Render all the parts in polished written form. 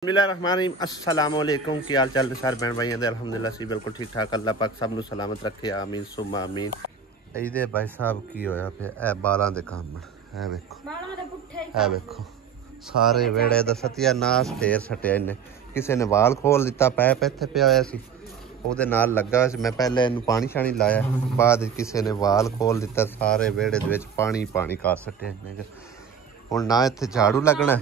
बिस्मिल्लाहिर्रहमानिर्रहीम अस्सलाम वालेकुम की हाल चाल ने सारे भैन भाइयों दे अल्हम्दुलिल्लाह सी बिल्कुल ठीक ठाक अल्लाह पाक सब नूं सलामत रखे आमीन सुम्मा आमीन। ਇਹਦੇ भाई साहब की होया पे ए बालां दे काम है वेखो बालां दे पुट्ठे है वेखो सारे वेड़े दा सत्यानाश ढेर सटिया इन्ने किसी ने वाल खोल दिता पैप इत्थे पिया होया सी ਉਹਦੇ ਨਾਲ ਲੱਗਾ ਹੋਇਆ ਸੀ मैं पहले ਇਹਨੂੰ पानी शानी लाया बाद किसी ने वाल खोल दिता सारे वेड़े दे विच पानी पानी कर सटिया इन्ने हुण ना इत्थे झाड़ू लगना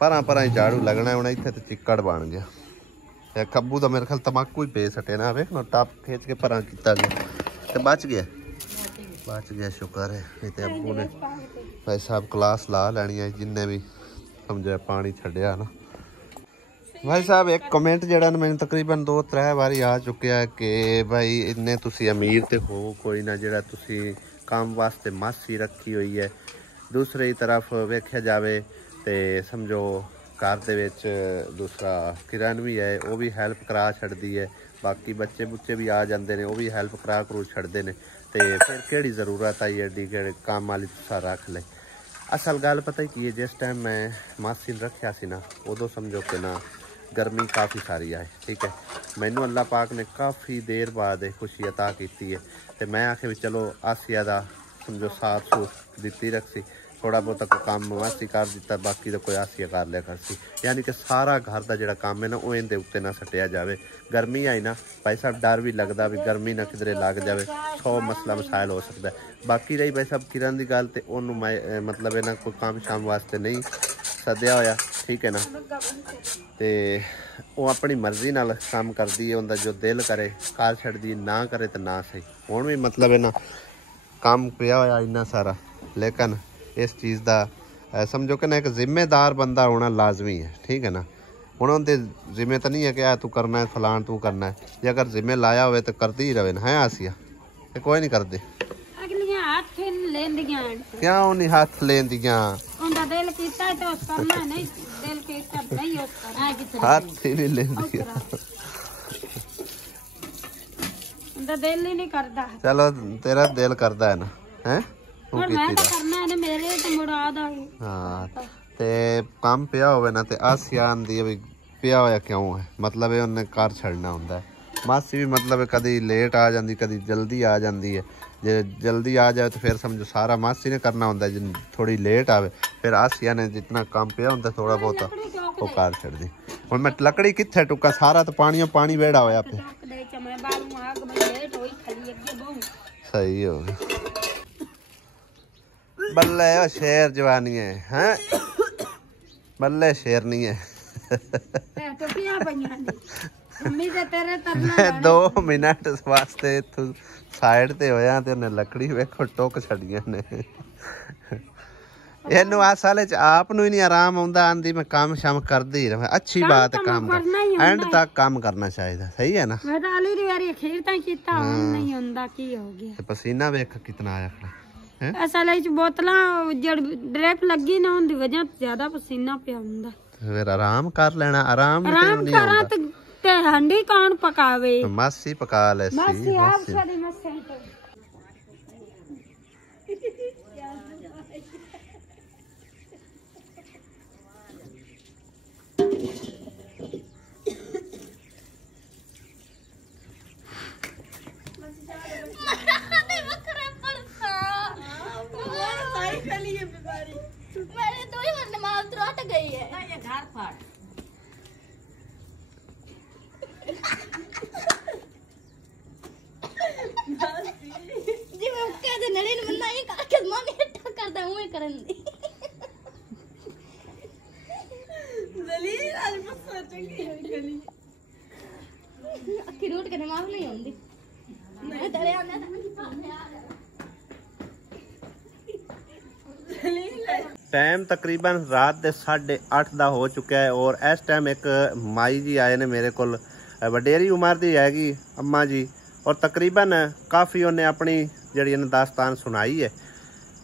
परा परा झाड़ू लगना हूँ इतने तो चिक्कड़ बन गया कब्बू तो मेरे ख्याल तमाकू ही पे सटे ना वेख ना टप खींच के परा किया गया तो बच गया शुक्र है नहीं तो अबू ने भाई साहब क्लास ला लैनी है जिन्हें भी समझा पानी छड़िया ना। भाई साहब एक कमेंट जड़ा मैंने तकरीबन 2-3 बारी आ चुका है कि भाई इन्ने तुसी अमीर तो हो कोई ना जड़ा तुसी काम वास्ते मासी रखी हुई है दूसरी तरफ वेख्या जाए तो समझो घर दे विच दूसरा किरण भी है वो भी हैल्प करा छड़दी है बाकी बच्चे बुच्चे भी आ जाते हैं वो भी हैल्प करा करू छड़ते हैं तो फिर केड़ी जरूरत आई एडी कि काम वाली तुसा रख ले। असल गल पता ही की है जिस टाइम मैं मासी रखा सी ना उदों समझो कि ना गर्मी काफ़ी सारी आए ठीक है मैनू अल्लाह पाक ने काफ़ी देर बाद खुशी अता की है तो मैं आखे भी चलो आसिया का समझो साथ सूथ दी रखसी थोड़ा बहुत काम मासी कर दिता बाकी तो कोई आसिया कर लिया कर सी यानी कि सारा घर का जो काम है ना वो इनके उत्ते ना सटिया जाए गर्मी आई ना भाई साहब डर भी लगता भी गर्मी ना किधरे लग जाए 100 मसला मसाइल हो सकता है। बाकी रही भाई साहब किरण की गल तो उन्होंने मतलब इन्हें कोई काम शाम वास्ते नहीं सद्या होया ठीक है ना तो वो अपनी मर्जी नाल काम करती है उनका जो दिल करे कर छड़दी ना करे तो ना सही हुण भी मतलब इन्ना काम पिया होया इन्ना सारा लेकिन इस चीज़ का समझो कि ना एक जिम्मेदार बंदा होना लाजमी है ठीक है ना हुण उनके जिम्मे तो नहीं है कि तू करना है फलान तू करना है जे अगर जिम्मे लाया हुए तो करती ही रहे ना है आसिया ते कोई नहीं करते क्यों नहीं हाथ लेंदियां हाथ ही नहीं लेंदियां दिल ही नहीं करता चलो तेरा दिल करता है ना है काम पिया होवे ना ते आसिया आंदी है पिया होया क्यों है मतलब है उन्हें घर छड़ना होंदा है मासी भी मतलब कदी लेट आ जाती कदी जल्दी आ जाती है जे जल्दी आ जाए तो फिर समझो सारा मासी ने करना होंदा है थोड़ी लेट आवे फिर आसिया ने जितना काम पिया होंदा थोड़ा बहुत वो कार छड़ दी हुण मैं लकड़ी कित्थे टुका सारा तो पानी वेड़ा होया पे सही हो बल्ले शेर जवानी है हैं बल्ले शेर नहीं है मैं 2 मिनट वास्ते साइड ते होया ते उन्हें लकड़ी वेखो टुक छड़ियां ने इनू असल च आप नू ही नहीं आराम आउंदा आंदी मैं काम शाम करदी ही रहां अच्छी बात है काम कर एंड तक काम करना चाहिए सही है ना मैं डाली री वारी अखीर तक कीता नहीं हुंदा की हो गया पसीना वेख कितना आया खड़ा असल च बोतलां जड़ ड्रिप लगी ना उनदी वजह ज्यादा पसीना पिया हुंदा फिर आराम कर लेना आराम करा ते हंडी कौन पकावे मासी पका ले मासी आप साडी मस्से टाइम तकरीबन रात के 8:30 का हो चुका है और इस टाइम एक माई जी आए ने मेरे को वडेरी उम्र की हैगी अम्मा जी और तकरीबन काफ़ी उन्हें अपनी जी दास्तान सुनाई है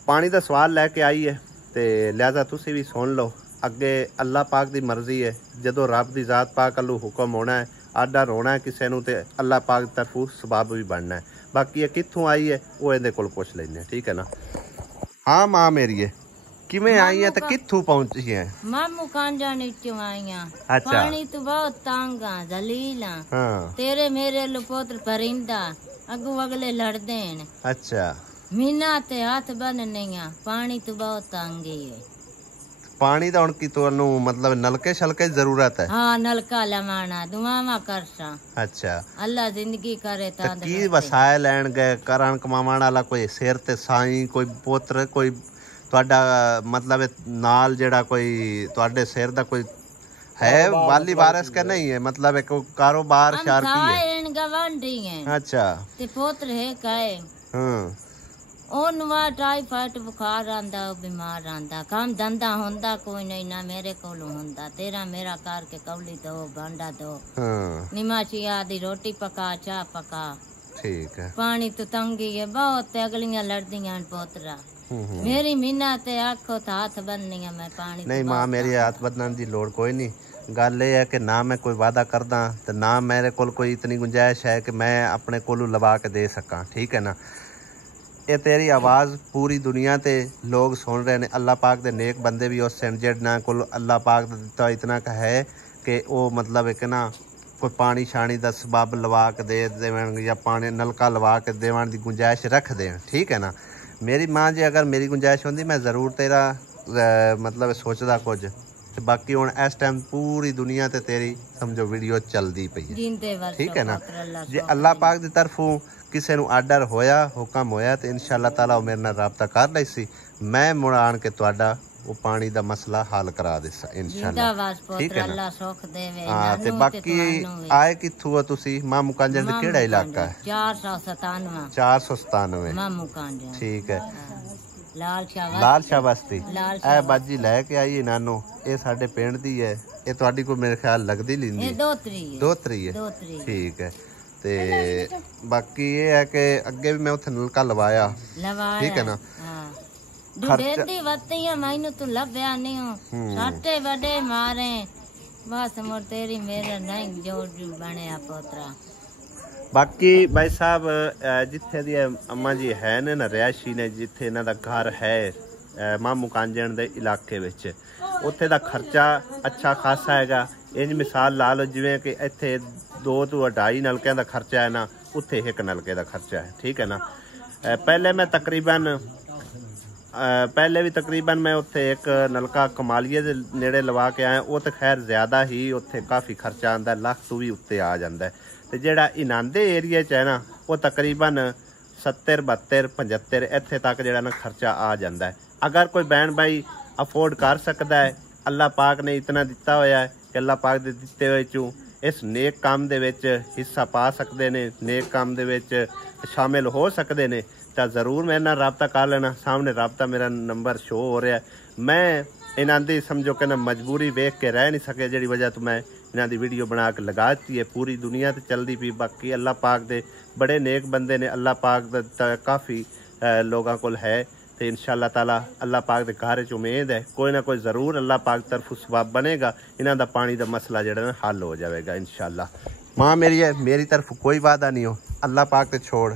पानी का सवाल लैके आई है तो लिहाजा तुसी भी सुन लो अगे अल्लाह पाक की मर्जी है जदों रब की जात पाक अल्लू हुक्म होना है आडा रोना है किसी को तो अल्लाह पाक की तरफों सबब भी बनना है बाकी ये कित्थों आई है वो इहदे कोल पुछ लैंदे ठीक है ना। हाँ माँ मेरी है ਕਿਵੇਂ ਆਈਆਂ ਤੇ ਕਿੱਥੋਂ ਪਹੁੰਚੀਆਂ? ਮਾਮੂ ਕਾਂਜਾਂ ਨੀਚੋਂ ਆਈਆਂ। ਅੱਛਾ। ਪਾਣੀ ਤੋਂ ਬਹੁਤ ਤੰਗ ਆ, ਜ਼ਲੀਲ ਆ। ਹਾਂ। ਤੇਰੇ ਮੇਰੇ ਲਪੋਤਰ ਪਰਿੰਦਾ ਅੱਗੂ ਅਗਲੇ ਲੜਦੇ ਨੇ। ਅੱਛਾ। ਮੀਨਾ ਤੇ ਹੱਥ ਬੰਨਣੇ ਆ, ਪਾਣੀ ਤੋਂ ਬਹੁਤ ਤੰਗ ਹੈ। ਪਾਣੀ ਦਾ ਹੁਣ ਕੀ ਤੁਹਾਨੂੰ मतलब नलके शलके जरूरत है? हाँ, नलका लवाना दुआवा करसा। अच्छा। अल्लाह जिंदगी करे तो की वसाए लैन गए करन कमावण वाला कोई सिर ते साई कोई पुत्र कोई ਤੁਹਾਡਾ मतलब नाल जेड़ा कोई ਤੁਹਾਡੇ सिर दा कोई है वाली वारिस के नहीं है मतलब एक कारोबार शारकी है? हम गवांडी हैं। अच्छा। ते पुत्र है काए। हां। ਉਹਨੂੰ ਟਾਈਫਾਇਡ ਬੁਖਾਰ ਆਂਦਾ, ਉਹ ਬਿਮਾਰ ਆਂਦਾ, ਕੰਮ ਧੰਦਾ ਹੁੰਦਾ ਕੋਈ ਨਹੀਂ ਨਾ ਮੇਰੇ ਕੋਲੋਂ ਹੁੰਦਾ। ਤੇਰਾ ਮੇਰਾ ਕਰਕੇ ਕੌਲੀ ਦੋ ਭਾਂਡਾ ਦੋ। ਹਾਂ। ਨਿਮਾਚੀਆ ਦੀ ਰੋਟੀ ਪਕਾ, ਚਾਹ ਪਕਾ। ਠੀਕ ਹੈ। ਪਾਣੀ ਤੋਂ ਤੰਗੀ ਹੈ ਬਹੁਤ ਤੇ ਅਗਲੀਆਂ ਲੜਦੀਆਂ ਪੋਤਰਾ। ਮੇਰੀ ਮੀਨਾ ਤੇ ਆਖੋ ਤਾਂ ਹੱਥ ਬੰਨਣੀਆਂ ਮੈਂ ਪਾਣੀ ਨਹੀਂ ਮਾਂ ਮੇਰੀ ਹੱਥ ਬੰਨਣ ਦੀ ਲੋੜ ਕੋਈ ਨਹੀਂ। ਗੱਲ ਇਹ ਹੈ ਕਿ ਨਾ ਮੈਂ ਕੋਈ ਵਾਅਦਾ ਕਰਦਾ ਤੇ ਨਾ ਮੇਰੇ ਕੋਲ ਕੋਈ ਇਤਨੀ ਗੁੰਜਾਇਸ਼ ਹੈ ਕਿ ਮੈਂ ਆਪਣੇ ਕੋਲੋਂ ਲਵਾ ਕੇ ਦੇ ਸਕਾਂ। ਠੀਕ ਹੈ ਨਾ। ਇਹ ਤੇਰੀ ਆਵਾਜ਼ ਪੂਰੀ ਦੁਨੀਆ ਤੇ ਲੋਕ ਸੁਣ ਰਹੇ ਨੇ। ਅੱਲਾਹ ਪਾਕ ਦੇ ਨੇਕ ਬੰਦੇ ਵੀ ਉਸ ਸਨ ਜਿਹਨਾਂ ਕੋਲ ਅੱਲਾਹ ਪਾਕ ਦਾ ਦਿੱਤਾ ਇਤਨਾ ਕ ਹੈ ਕਿ ਉਹ मतलब ਇੱਕ ਨਾ ਕੋਈ ਪਾਣੀ ਛਾਣੀ ਦਾ ਸਬਬ ਲਵਾ ਕੇ ਦੇ ਦੇਵਣ ਜਾਂ ਪਾਣੀ ਨਲਕਾ ਲਵਾ ਕੇ ਦੇਵਣ ਦੀ ਗੁੰਜਾਇਸ਼ ਰੱਖਦੇ ਹਨ। ਠੀਕ ਹੈ ਨਾ। ਮੇਰੀ ਮਾਂ ਜੀ ਅਗਰ ਮੇਰੀ ਗੁੰਜਾਇਸ਼ ਹੁੰਦੀ ਮੈਂ ਜ਼ਰੂਰ ਤੇਰਾ मतलब ਸੋਚਦਾ ਕੁਝ ਤੇ ਬਾਕੀ ਹੁਣ ਇਸ ਟਾਈਮ ਪੂਰੀ ਦੁਨੀਆ ਤੇ ਤੇਰੀ ਸਮਝੋ ਵੀਡੀਓ ਚੱਲਦੀ ਪਈ ਹੈ। ਠੀਕ ਹੈ ਨਾ। ਜੇ ਅੱਲਾਹ ਪਾਕ ਦੀ ਤਰਫੋਂ ਕਿਸੇ ਨੂੰ ਆਰਡਰ ਹੋਇਆ ਹੁਕਮ ਹੋਇਆ ਤੇ ਇਨਸ਼ਾਅੱਲਾ ਤਾਲਾ ਉਹ ਮੇਰੇ ਨਾਲ ਰਾਬਤਾ ਕਰ ਲਈ ਸੀ। ਮੈਂ ਮੁੜ ਆਣ ਕੇ ਤੁਹਾਡਾ ਉਹ ਪਾਣੀ ਦਾ ਮਸਲਾ ਹੱਲ ਕਰਾ ਦੇਸਾਂ ਇਨਸ਼ਾਅੱਲਾ। ਠੀਕ ਹੈ ਨਾ। ਹਾਂ ਤੇ ਬਾਕੀ ਆਏ ਕਿੱਥੋਂ ਹੋ ਤੁਸੀਂ? ਮਾਮੂ ਕਾਂਜਣ ਦਾ ਕਿਹੜਾ ਇਲਾਕਾ ਹੈ? 497 497 ਮਾਮੂ ਕਾਂਜਣ। ਠੀਕ ਹੈ। ਲਾਲ ਸ਼ਾਹ ਬਸਤੀ। ਇਹ ਬਾਜੀ ਲੈ ਕੇ ਆਈ ਨਾਨੋ ਇਹ ਸਾਡੇ ਪਿੰਡ ਦੀ ਹੈ। ਇਹ ਤੁਹਾਡੀ ਕੋਈ ਮੇਰੇ ਖਿਆਲ ਲੱਗਦੀ ਲਿੰਦੀ ਦੋਤਰੀ ਹੈ। ਠੀਕ ਹੈ। ਤੇ ਬਾਕੀ ਇਹ ਹੈ ਕਿ ਅੱਗੇ ਵੀ ਮੈਂ ਉੱਥੇ ਨਲਕਾ ਲਵਾਇਆ। ਠੀਕ ਹੈ ਨਾ। ਦੁੱਧੇ ਵੱਤੀਆਂ ਮੈਨੂੰ ਤੂੰ ਲੱਭਿਆ ਨਹੀਂ ਹੋ ਸਾਟੇ ਵੱਡੇ ਮਾਰੇ ਬਸ ਮੁਰ ਤੇਰੀ ਮੇਰੇ ਨਹੀਂ ਜੋੜ ਬਣਿਆ ਪੋਤਰਾ। ਬਾਕੀ ਭਾਈ ਸਾਹਿਬ ਜਿੱਥੇ ਦੀ ਅੰਮਾ ਜੀ ਹੈ ਨੇ ਨਾ ਰਿਹਾਇਸ਼ੀ ਨੇ ਜਿੱਥੇ ਇਹਨਾਂ ਦਾ ਘਰ ਹੈ ਮਾਮੂ ਕਾਂਜਣ ਦੇ ਇਲਾਕੇ ਵਿੱਚ ਉੱਥੇ ਦਾ ਖਰਚਾ ਅੱਛਾ ਖਾਸਾ ਹੈਗਾ। ਇੰਜ ਮਿਸਾਲ ਲਾ ਲਓ ਜਿਵੇਂ ਕਿ ਇੱਥੇ 2 ਤੋਂ 2.5 ਨਲਕਿਆਂ ਦਾ ਖਰਚਾ ਹੈ ਨਾ ਉੱਥੇ 1 ਨਲਕੇ ਦਾ ਖਰਚਾ ਹੈ। ਠੀਕ ਹੈ ਨਾ। ਪਹਿਲੇ ਵੀ ਤਕਰੀਬਨ ਮੈਂ ਉੱਥੇ ਇੱਕ ਨਲਕਾ ਕਮਾਲੀਏ ਦੇ ਨੇੜੇ ਲਵਾ ਕੇ ਆਇਆ। ਉਹ ਤਾਂ ਖੈਰ ਜ਼ਿਆਦਾ ਹੀ ਉੱਥੇ ਕਾਫੀ ਖਰਚਾ ਆਉਂਦਾ, ਲੱਖ ਤੋਂ ਵੀ ਉੱਤੇ ਆ ਜਾਂਦਾ। ਤੇ ਜਿਹੜਾ ਇਨਾਂਦੇ ਏਰੀਏ 'ਚ ਹੈ ਨਾ ਉਹ ਤਕਰੀਬਨ 70 72 75 ਇੱਥੇ ਤੱਕ ਜਿਹੜਾ ਨਾ ਖਰਚਾ ਆ ਜਾਂਦਾ ਹੈ। ਅਗਰ ਕੋਈ ਭੈਣ ਭਾਈ ਅਫੋਰਡ ਕਰ ਸਕਦਾ ਹੈ ਅੱਲਾਹ ਪਾਕ ਨੇ ਇਤਨਾ ਦਿੱਤਾ ਹੋਇਆ ਹੈ ਕਿ ਅੱਲਾਹ ਪਾਕ ਦੇ ਦਿੱਤੇ ਹੋਏ 'ਚੋਂ ਇਸ ਨੇਕ ਕੰਮ ਦੇ ਵਿੱਚ ਹਿੱਸਾ ਪਾ ਸਕਦੇ ਨੇ, ਨੇਕ ਕੰਮ ਦੇ ਵਿੱਚ ਸ਼ਾਮਿਲ ਹੋ ਸਕਦੇ ਨੇ ਤਾਂ ਜ਼ਰੂਰ ਮੇਰੇ ਨਾਲ ਰਾਬਤਾ ਕਰ ਲੈਣਾ। ਸਾਹਮਣੇ ਰਾਬਤਾ ਮੇਰਾ ਨੰਬਰ ਸ਼ੋ ਹੋ ਰਿਹਾ। ਮੈਂ ਇਹਨਾਂ ਦੀ ਸਮਝੋ ਕਿ ਨਾ ਮਜਬੂਰੀ ਵੇਖ ਕੇ ਰਹਿ ਨਹੀਂ ਸਕਿਆ ਜਿਹੜੀ ਵਜ੍ਹਾ ਤੋਂ ਮੈਂ ਇਹਨਾਂ ਦੀ ਵੀਡੀਓ ਬਣਾ ਕੇ ਲਗਾ ਦਿੱਤੀ ਹੈ। ਪੂਰੀ ਦੁਨੀਆ ਤੇ ਚੱਲਦੀ ਪਈ। ਬਾਕੀ ਅੱਲਾਹ ਪਾਕ ਦੇ ਬੜੇ ਨੇਕ ਬੰਦੇ ਨੇ। ਅੱਲਾਹ ਪਾਕ ਦਾ ਕਾਫੀ ਲੋਕਾਂ ਕੋਲ ਹੈ ਤੇ ਇਨਸ਼ਾਅੱਲਾ ਤਾਲਾ ਅੱਲਾਹ ਪਾਕ ਦੇ ਘਰ 'ਚ ਉਮੀਦ ਹੈ ਕੋਈ ਨਾ ਕੋਈ ਜ਼ਰੂਰ ਅੱਲਾਹ ਪਾਕ ਤਰਫੋਂ ਸਵਾਬ ਬਣੇਗਾ। ਇਹਨਾਂ ਦਾ ਪਾਣੀ ਦਾ ਮਸਲਾ ਜਿਹੜਾ ਨਾ ਹੱਲ ਹੋ ਜਾਵੇਗਾ ਇਨਸ਼ਾਅੱਲਾ। ਮਾਂ मेरी तरफ कोई वादा नहीं हो अल्लाह पाक ते छोड़।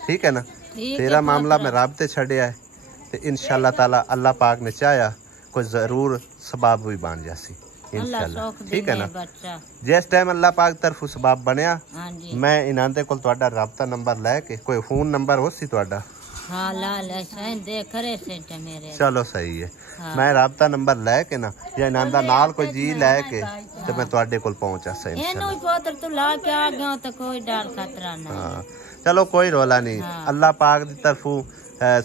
ठीक है ना। तेरा मामला मैं रब ते छड़िया है ते इंशाअल्लाह ताला अल्लाह पाक ने चाहया कोई जरूर सबाब भी बन जासी इंशाअल्लाह। ठीक है ना। जिस टाइम अल्लाह पाक तरफ सबाब बनया मैं इन्हां दे कोल तुहाडा राबता नंबर लैके कोई फोन नंबर हो सी तुहाडा? हाँ चलो सही है। हाँ। मैं राबता नंबर लैके ना या इन्हां दा नाल कोई जी लैके ते मैं तुहाडे कोल पहुंचा सा इंशाअल्लाह। हाँ चलो कोई रोला नहीं। हाँ। अल्लाह पाक दी तरफों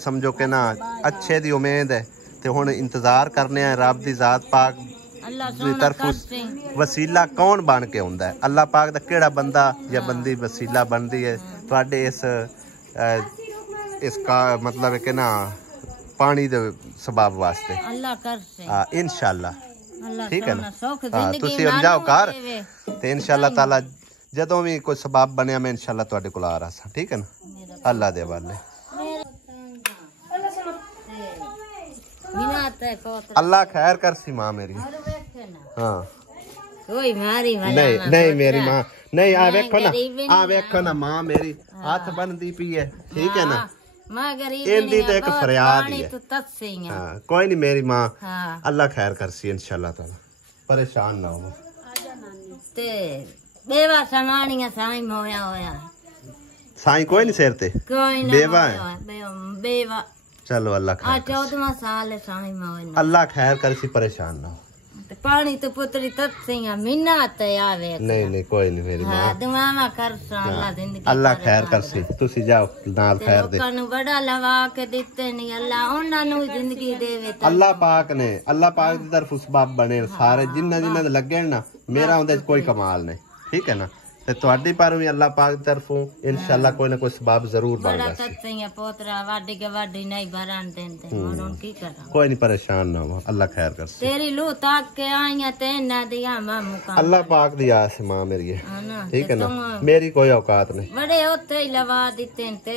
समझो के ना अच्छे दी उम्मीद है ते हुण इंतजार करने हैं रब दी जात पाक दी तरफों वसीला कौन बन के आउंदा है। अल्लाह पाक दा केड़ा बंदा या बंदी वसीला बनदी है तुहाडे इसका मतलब है कि ना पानी दे सबाब वास्ते इंशाअल्लाह। ठीक है ना। हाँ तुसी जाओ घर ते इंशाअल्लाह ताला जदों भी कोई सबाब बनया मैं इंशाअल्लाह तुहाडे कोल आ रहा सा। ठीक है ना। अल्लाह दे हवाले। अल्लाह खैर कर सी मां मेरी। हाँ नहीं मेरी मां नहीं आ वेखो ना मां मेरी हाथ बनदी पई है। ठीक है ना। मैं गरीब इनदी तो एक फरियाद ही है। तो तत्से ही हाँ कोई नहीं मेरी माँ हाँ अल्लाह खैर करसी इंशाल्लाह ताला, परेशान ना हो। ते बेवा समानिया साई मोया होया साईं कोई नहीं सिर ते कोई ना बेवा है। बेवा चलो अल्लाह आ खैर 14वां साल है साई मोया अल्लाह खैर करसी, परेशान ना हो। ते पानी तो पुत्री तत्से ही मिन्ना ते आवे नहीं कोई नहीं मेरी माँ, हाँ दुआवा कर अल्लाह जिंदगी अल्लाह खैर करसी। तुसी जाओ नाल खैर दे। लोकां नूं बड़ा लवा के दिते नहीं अल्लाह उन्हां नूं जिंदगी देवे अल्लाह पाक ने, अल्लाह पाक की तरफ सबब बने सारे जिन्ना जिन्ना दे लगे ना, मेरा उनदे कोई कमाल नहीं, ठीक है ना। ते तुहाडी पर भी अल्लाह पाक की तरफों इंशाल्लाह कोई ना कोई सबब जरूर बन बड़ा जासी। तत्से ही पोतरा वाडी के वाडी नहीं भरन देंदे हुन की करा। कोई नहीं परेशान ना हो, अल्लाह खैर करसी। तेरी लू ताक के आईया ते ना दिया मामू का अल्लाह पाक दी आस है मां मेरी है, ना ठीक है ना, मेरी कोई औकात नहीं। बड़े उत्थे ही लवा दिते ते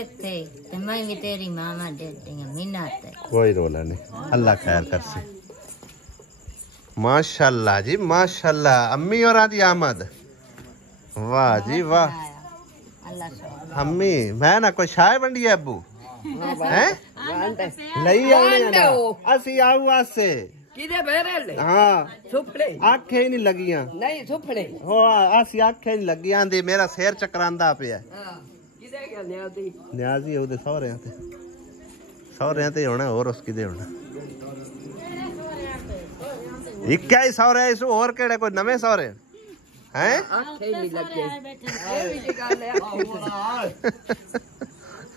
मैं भी तेरी मामा देती हूं मिन्नत कोई रोला नहीं, अल्लाह खैर करसी। माशाल्लाह जी माशाल्लाह, अम्मी और आदि आमद, वाह जी वाह। अल्लाह सो अम्मी मैं ना कोई शाय बंडी है अबू हैं लई आने ना असि आऊ आसे किदे बेरे हां सुफड़े आंखें ही नहीं लगियां नहीं सुफड़े हो असि आंखें नहीं लगियां दी मेरा सिर चकरांदा पिया। हां किदे क्या न्याजी न्याजी ओदे सौरे ते होना और उस किदे होना इक्का ही सौरे इस और केड़े कोई नवे सौरे हैं आंखें नहीं लगे ए भी गल है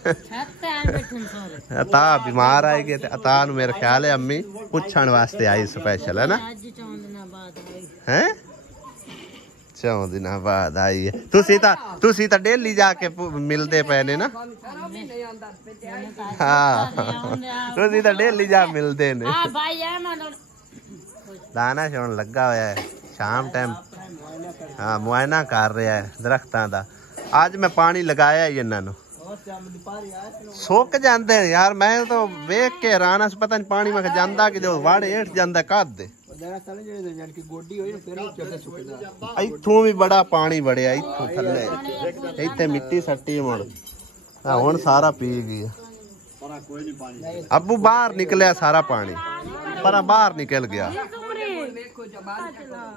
छत्ते आ बैठन सोरे अता बीमार आएगी ते अता नु मेरा ख्याल है अम्मी पूछण वास्ते आई स्पेशल है ना। आज 4 दिन बाद आई हैं 4 दिन बाद आई है। तुसी ता डेली जाके मिलदे पे ने ना। हाँ तुसी ता डेली जा मिलदे ने। हां भाई है ना दाना छोड़ लगा होया है शाम टाइम। हाँ मुआयना कर रहा है दरख्तां दा। आज मैं पानी लगाया ही इन्हां नूं सुक जाते हैं यार, मैं तो वेख के हैरान स पता नहीं पानी में जांदा कि वाड़े हेठ जांदा कद दे इत्थों भी बड़ा पानी बड़िया इत्थों थल्ले इत्थे मिट्टी सट्टी मुड़ हुण सारा पी गया। अबू बाहर निकलिया सारा पानी पर बाहर निकल गया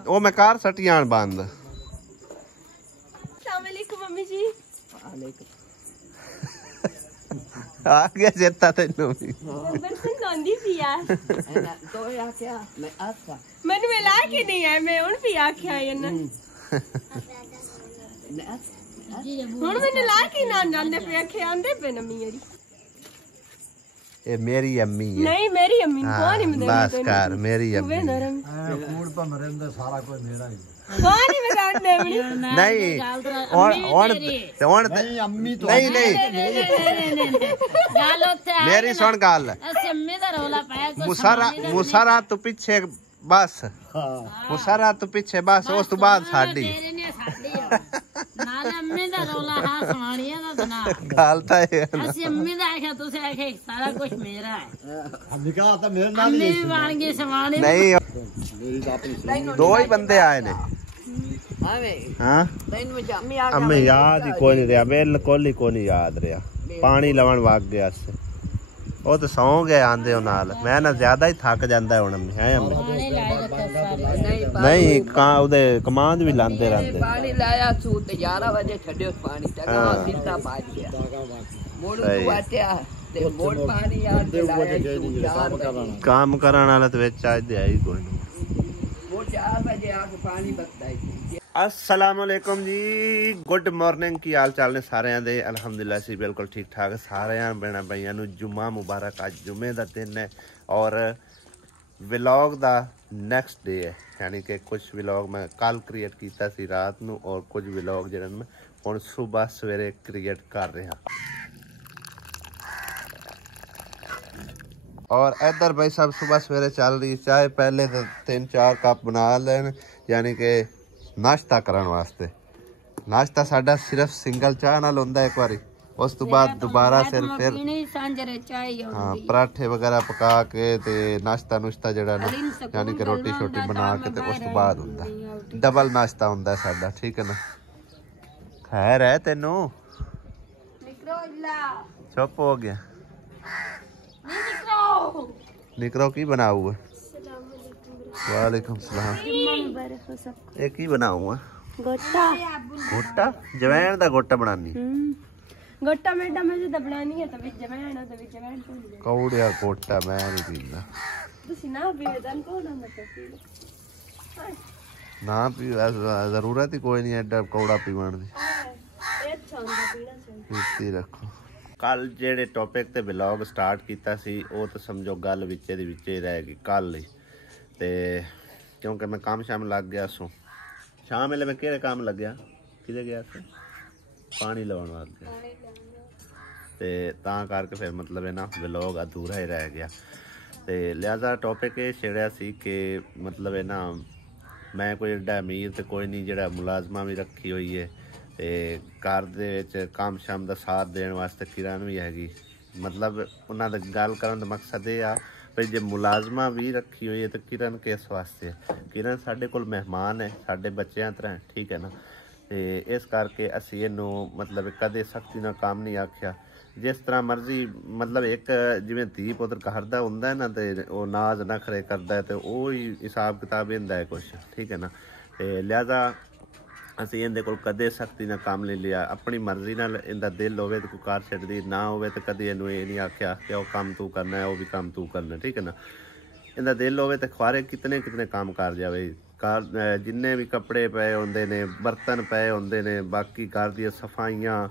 वो मैं कार सटियान बंद। मम्मी जी आ गया चेता तेनू भी बर्तन धोंदी पी आ तो या क्या मैं आखा मैंने मिला के नहीं है मैं उन भी आख्या है ना हुन मैंने ला के ना जाने पे आखे आंदे पे नमी मेरी ये मेरी अम्मी है। नहीं मेरी अम्मी कौन है मेरी बस कर मेरी अम्मी कूड़ पर मरेंदा सारा कोई मेरा ही कौन है मेरा देवनी नहीं और नहीं अम्मी तो नहीं गाल उत्थे मेरी सुन गल असे अम्मी दा रौला पाया मुसारा तो पीछे बस मुसारा तो पीछे बस उस तो बाद साडी नाल अम्मी दा रौला हां सुनाणिया दा बना गल ता है असे अम्मी दा आखे तुसे आखे सारा कुछ मेरा है निकाह तो मेरे नाल अम्मी भी बन गई समानी नहीं मेरी तो अपनी दो ही बंदे आए ने। हाँ अम्मी याद ही कोई नहीं रहा बिल्कुल ही कोई नहीं याद रहा पानी लवन वग गया वो तो सौ गए आंदे हो नाल मैं ना ज्यादा ही थक जांदा हुण अम्मी है अम्मी पानी लाए रखे सारे नहीं का उदे कमांड भी लांदे रहंदे पानी लाया सू ते 11 बजे छड्यो पानी तक सिद्धा पाज गया मोड़ को आट्या ते मोड़ पानी यार ते लाया काम करन वाला ते विच आज दे आई कोई नहीं। वो 4 बजे आके पानी बकदा अस्सलाम वालेकुम जी गुड मॉर्निंग की हाल चाल ने सारे दे अलहमदुलिल्लाह सी बिल्कुल ठीक ठाक सारे भैन भाइयों नूं जुम्मा मुबारक। अज जुम्मे का दिन है और व्लॉग का नैक्सट डे है यानी कि कुछ व्लॉग मैं कल क्रिएट किया सी रात नूं और कुछ व्लॉग जिहड़े मैं हुण सुबह सवेरे क्रिएट कर रहा। और इधर भाई सब सुबह सवेरे चल रही चाय पहले तो 3-4 कप बना लेन यानी कि नाश्ता करने वास्ते। नाश्ता साडा सिर्फ सिंगल चाह नाल होंदा एक बारी उस तो बाद दोबारा फिर हाँ पराठे वगैरह पका के ते नाश्ता नुश्ता जड़ा यानी कि रोटी शोटी बना के ते उस तो बाद होंदा डबल नाश्ता होंदा साडा ठीक है ना। खैर है तेनू चुप हो गया निकरो की बनाऊँ? वालेकुम सलाम। ये की बनाऊँ? गोटा गोटा जवैन दा गोटा बनानी। गोटा मेडा मुझे तो बनानी है, तभी जवैन है, तभी जवैन तो नहीं। कौड़िया गोटा मैं नहीं पींदा। तुसी ना पीवे दन को ना मत पी लो। ना पी, जरूरत ही कोई नहीं एडा कौड़ा पीवन दी। अच्छा ਹੁੰਦਾ ਪੀਣਾ ਚਾਹੀਦਾ। ਪੀਤੀ ਰੱਖੋ। ਕੱਲ ਜਿਹੜੇ ਟੌਪਿਕ ਤੇ ਵਲੌਗ ਸਟਾਰਟ ਕੀਤਾ ਸੀ ਉਹ ਤਾਂ ਸਮਝੋ ਗੱਲ ਵਿੱਚੇ ਦੀ ਵਿੱਚੇ ਰਹਿ ਗਈ ਕੱਲ ਹੀ, ਤੇ ਕਿਉਂਕਿ ਮੈਂ ਕੰਮ ਸ਼ਾਮ ਲੱਗ ਗਿਆ ਸੋ ਸ਼ਾਮ ਵੇਲੇ ਮੈਂ ਕਿਹੜੇ ਕੰਮ ਲੱਗਿਆ, ਕਿਤੇ ਗਿਆ ਸੀ, ਪਾਣੀ ਲਾਉਣ ਲੱਗ ਗਿਆ, ਤੇ ਤਾਂ ਕਰਕੇ ਫਿਰ ਮਤਲਬ ਇਹ ਨਾ ਵਲੌਗ ਅਧੂਰਾ ਹੀ ਰਹਿ ਗਿਆ। ਤੇ ਲਿਹਾਜ਼ਾ ਟੌਪਿਕ ਇਹ ਛੇੜਿਆ ਸੀ ਕਿ ਮਤਲਬ ਇਹ ਨਾ ਮੈਂ ਕੋਈ ਏਡਾ ਅਮੀਰ ਤੇ ਕੋਈ ਨਹੀਂ ਜਿਹੜਾ ਮੁਲਾਜ਼ਮਾਂ ਵੀ ਰੱਖੀ ਹੋਈ ਹੈ, ਤੇ ਘਰ ਦੇ ਵਿੱਚ ਕੰਮ ਸ਼ਾਮ ਦਾ ਸਾਥ ਦੇਣ ਵਾਸਤੇ ਕਿਰਨ ਵੀ ਹੈਗੀ। ਮਤਲਬ ਉਹਨਾਂ ਦਾ ਗੱਲ ਕਰਨ ਦਾ ਮਕਸਦ ਇਹ ਆ ਵੀ ਜੇ ਮੁਲਾਜ਼ਮਾਂ ਵੀ ਰੱਖੀ ਹੋਈ ਹੈ ਤਾਂ ਕਿਰਨ ਕਿਸ ਵਾਸਤੇ ਹੈ? ਕਿਰਨ ਸਾਡੇ ਕੋਲ ਮਹਿਮਾਨ ਹੈ, ਸਾਡੇ ਬੱਚਿਆਂ ਤਰ੍ਹਾਂ, ਠੀਕ ਹੈ ਨਾ। ਤੇ ਇਸ ਕਰਕੇ ਅਸੀਂ ਇਹਨੂੰ ਮਤਲਬ ਕਦੇ ਸਖਤੀ ਨਾਲ ਕੰਮ ਨਹੀਂ ਆਖਿਆ। ਜਿਸ ਤਰ੍ਹਾਂ ਮਰਜ਼ੀ ਮਤਲਬ ਇੱਕ ਜਿਵੇਂ ਧੀ ਪੁੱਤਰ ਘਰ ਦਾ ਹੁੰਦਾ ਨਾ, ਤੇ ਉਹ ਨਾਜ਼ ਨਖਰੇ ਕਰਦਾ ਤੇ ਉਹ ਹੀ ਹਿਸਾਬ ਕਿਤਾਬ ਹੁੰਦਾ ਹੈ ਕੁਛ, ਠੀਕ ਹੈ ਨਾ। ਤੇ ਲਿਹਾਜ਼ਾ ਅਸੀਂ ਇਹਦੇ ਕੋਲ ਕਦੇ ਸਖਤੀ ਨਾਲ ਕੰਮ ਨਹੀਂ ਲਿਆ। ਆਪਣੀ ਮਰਜ਼ੀ ਨਾਲ ਇਹਦਾ ਦਿਲ ਹੋਵੇ ਤਾਂ ਕੋਈ ਕਾਰ ਛੱਡਦੀ, ਨਾ ਹੋਵੇ ਤਾਂ ਕਦੇ ਇਹਨੂੰ ਇਹ ਨਹੀਂ ਆਖਿਆ ਕਿ ਉਹ ਕੰਮ ਤੂੰ ਕਰਨਾ ਹੈ, ਉਹ ਵੀ ਕੰਮ ਤੂੰ ਕਰਨਾ, ਠੀਕ ਹੈ ਨਾ। ਇਹਦਾ ਦਿਲ ਹੋਵੇ ਤਾਂ ਖੁਆਰੇ ਕਿਤਨੇ ਕੰਮ ਕਰ ਜਾਵੇ। ਘਰ ਜਿੰਨੇ ਵੀ ਕੱਪੜੇ ਪਏ ਹੁੰਦੇ ਨੇ, ਬਰਤਨ ਪਏ ਹੁੰਦੇ ਨੇ, ਬਾਕੀ ਘਰ ਦੀਆਂ ਸਫਾਈਆਂ,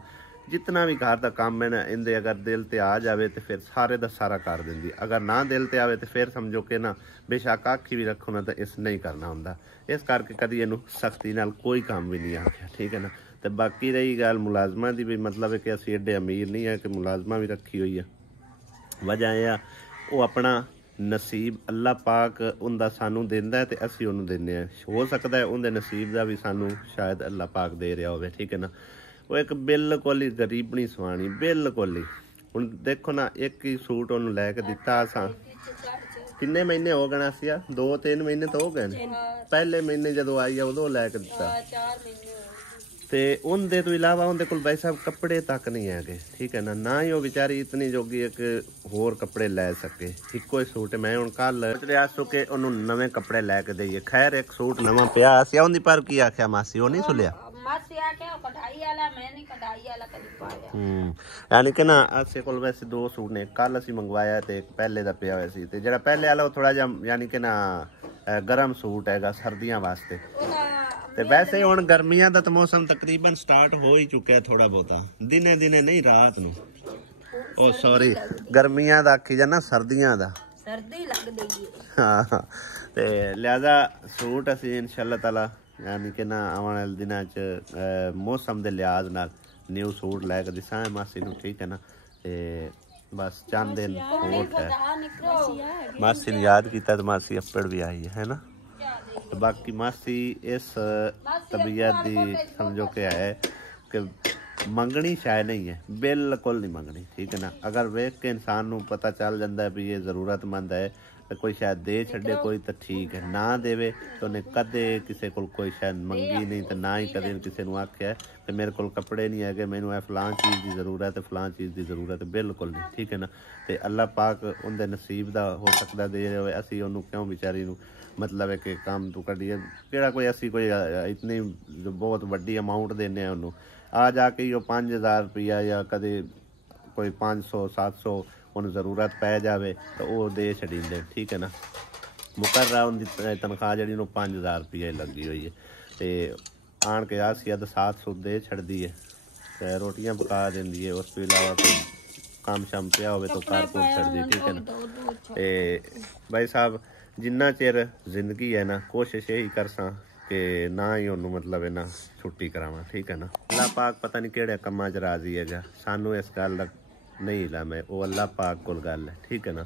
ਜਿਤਨਾ ਵੀ ਘਰ ਦਾ ਕੰਮ ਹੈ ਨਾ, ਇਹਦੇ ਅਗਰ ਦਿਲ ਤੇ ਆ ਜਾਵੇ ਤੇ ਫਿਰ ਸਾਰੇ ਦਾ ਸਾਰਾ ਕਰ ਦਿੰਦੀ। ਅਗਰ ਨਾ ਦਿਲ ਤੇ ਆਵੇ ਤੇ ਫਿਰ ਸਮਝੋ ਕਿ ਨਾ ਬੇਸ਼ੱਕ ਆਖੀ ਵੀ ਰੱਖੋ ਨਾ ਤਾਂ ਇਸ ਨਹੀਂ ਕਰਨਾ ਹੁੰਦਾ। ਇਸ ਕਰਕੇ ਕਦੀ ਇਹਨੂੰ ਸਖਤੀ ਨਾਲ ਕੋਈ ਕੰਮ ਵੀ ਨਹੀਂ ਆਖਿਆ, ਠੀਕ ਹੈ ਨਾ। ਤੇ ਬਾਕੀ ਰਹੀ ਗੱਲ ਮੁਲਾਜ਼ਮਾਂ ਦੀ, ਵੀ ਮਤਲਬ ਹੈ ਕਿ ਅਸੀਂ ਐਡੇ ਅਮੀਰ ਨਹੀਂ ਹੈ ਕਿ ਮੁਲਾਜ਼ਮਾਂ ਵੀ ਰੱਖੀ ਹੋਈ ਆ। ਵਜ੍ਹਾ ਇਹ ਆ ਉਹ ਆਪਣਾ ਨਸੀਬ ਅੱਲਾ ਪਾਕ ਉਹਦਾ ਸਾਨੂੰ ਦਿੰਦਾ ਹੈ ਤੇ ਅਸੀਂ ਉਹਨੂੰ ਦਿੰਦੇ ਹਾਂ। ਹੋ ਸਕਦਾ ਹੈ ਉਹਦੇ ਨਸੀਬ ਦਾ ਵੀ ਸਾਨੂੰ ਸ਼ਾਇਦ ਅੱਲਾ ਪਾਕ ਦੇ ਰਿਹਾ ਹੋਵੇ, ਠੀਕ ਹੈ ਨਾ। ਉਹ ਇੱਕ ਬਿਲਕੁਲ ਹੀ ਗਰੀਬਣੀ ਸਵਾਣੀ, ਬਿਲਕੁਲ ਹੀ। ਹੁਣ ਦੇਖੋ ਨਾ, ਇੱਕ ਹੀ ਸੂਟ ਉਹਨੂੰ ਲੈ ਕੇ ਦਿੱਤਾ ਅਸਾਂ, ਕਿੰਨੇ ਮਹੀਨੇ ਹੋ ਗਏ ਸੀ? 2-3 ਮਹੀਨੇ ਤਾਂ ਹੋ ਗਏ ਨੇ। ਪਹਿਲੇ ਮਹੀਨੇ ਜਦੋਂ ਆਈ ਆ ਉਦੋਂ ਲੈ ਕੇ ਦਿੱਤਾ, ਤੇ ਉਹਦੇ ਤੋਂ ਇਲਾਵਾ ਉਹਦੇ ਕੋਲ ਭਾਈ ਸਾਹਿਬ ਕੱਪੜੇ ਤੱਕ ਨਹੀਂ ਹੈਗੇ, ਠੀਕ ਹੈ ਨਾ। ਨਾ ਹੀ ਉਹ ਵਿਚਾਰੀ ਇਤਨੀ ਜੋਗੀ ਇੱਕ ਹੋਰ ਕੱਪੜੇ ਲੈ ਸਕੇ। ਇੱਕੋ ਹੀ ਸੂਟ ਮੈਂ ਹੁਣ ਕੱਲ ਰਿਹਾ ਸੋ ਕਿ ਉਹਨੂੰ ਨਵੇਂ ਕੱਪੜੇ ਲੈ ਕੇ ਦੇਈਏ। ਖੈਰ ਇੱਕ ਸੂਟ ਨਵਾਂ ਪਿਆ ਸੀ ਉਹਦੀ, ਪਰ ਕੀ ਆਖਿਆ ਮਾਸੀ ਉਹ ਨਹੀਂ ਸੁਲਿਆ। यानी कि ना असे कोल वैसे 2 सूट ने, कल असी मंगवाया ते एक पहले दा पिया हुआ सी, ते जेड़ा पहले वाला थोड़ा जा यानी कि ना गर्म सूट हैगा सर्दियां वास्ते। ते वैसे हुण गर्मियां दा तो मौसम तकरीबन स्टार्ट हो ही चुका है थोड़ा बहुता, दिने दिने नहीं रात नू। ओ सॉरी गर्मियां दा आखी जाना, सर्दियां दा सर्दी लगदी है। हां ते लिहाजा सूट असी इंशाअल्लाह ताला यानी कि ना आने वाले दिनों च मौसम के लिहाज नाल न्यू सूट लैके दिसा है मासी नू, ठीक है ना। ते बस चंद दिन होट है, मासी ने याद किया तो मासी अप्पड़ भी आई है ना। तो बाकी मासी इस तबीयत की समझो कि है कि मंगनी शायद नहीं है, बिल्कुल नहीं मंगनी, ठीक है ना। अगर वेख के इंसान नू पता चल जाता है भी ये ज़रूरतमंद है तो कोई शायद दे छे कोई तो ठीक है, ना देवे तो उन्हें कदे किसी को कोई शायद मंगी नहीं, तो ना ही कदे किसी को आख्या कि मेरे को कपड़े नहीं है, मैनू है फलां चीज़ की ज़रूरत है, फलां चीज़ की ज़रूरत है, बिल्कुल नहीं, ठीक है ना। तो अल्लाह पाक उनके नसीब का हो सकता दे रहे हो, असी उन्होंने क्यों बेचारी नू मतलब है कि काम तू कढ़िए कि कोई असी कोई इतनी बहुत वड्डी अमाउंट देने उन्होंने आ जाके यो 5000 रुपया या कदे कोई 500-700 उन्हें ज़रूरत पै जाए तो वो दे छड़ींदे, ठीक है ना। मुकर्रा उनकी तनख्वाह जी 5000 रुपया ही लगी हुई है, तो आन के आसिया तो 700 दे छड़दी है, तो रोटियां पका देंदी है। उस तो इलावा कोई काम शाम पिया हो तो घर को छड़दी, ठीक है ना। तो भाई साहब जिन्ना चिर जिंदगी है ना कोशिश यही करसा कि ना ही उन्होंने मतलब है ना छुट्टी करावा, ठीक है ना। अल्लाह पाक पता नहीं केड़े कम्मा च राजी है, सानू इस गल नहीं ला मैं वो अल्लाह पाक कोल गल है, ठीक है ना।